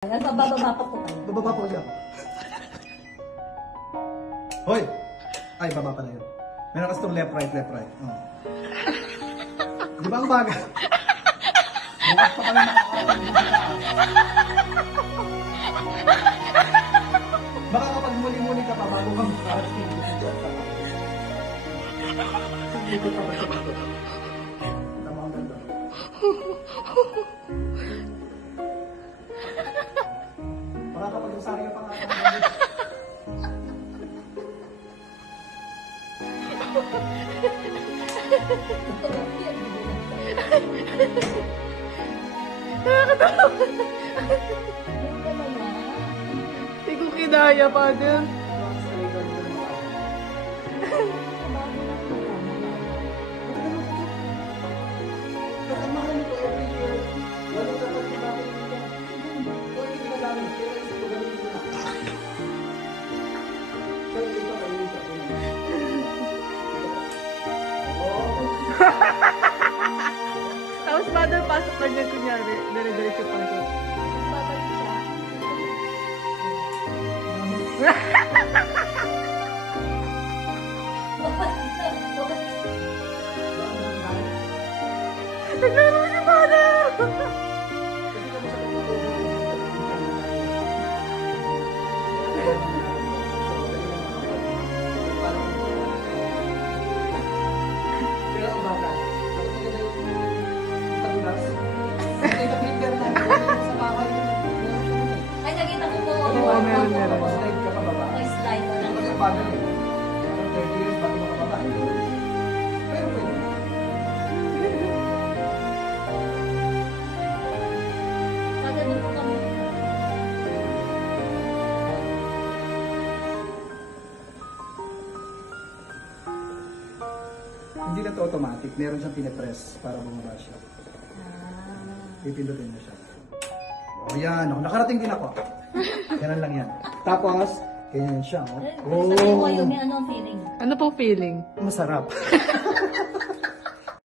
Bababa pa po kayo. Bababa po siya. Hoy! Ay, baba pala yun. Meron kasi itong left, right, left, right. Oh. Di ba ang baga? Bukas pa pala baka kapag muli-muli ka pa, bago kang makarating. Sige ko pa ba ito? Tama ang ganda. Baka kapag usari ka pa nga. Nakakatawa. Hindi ko kinaya, Father. Tapos, Father, pasok ka dyan, kunyari. Dire-diretso pasok. Babalik siya. Naglaro si Father! Ay, nakita ko po. Oo, meron. Slide ka pa baba. May slide na lang. Kasi ang bagal eh. 30 years bago makababa. Pero pwede. Kaganon po kami. Hindi na to automatic. Meron siyang pinipress para bumaba siya. Pipindutin mo siya. O yan. Nakarating din ako. Ganun lang yan. Tapos, ganyan siya. Sabi ko kayo, may ano ang feeling? Ano po feeling? Masarap.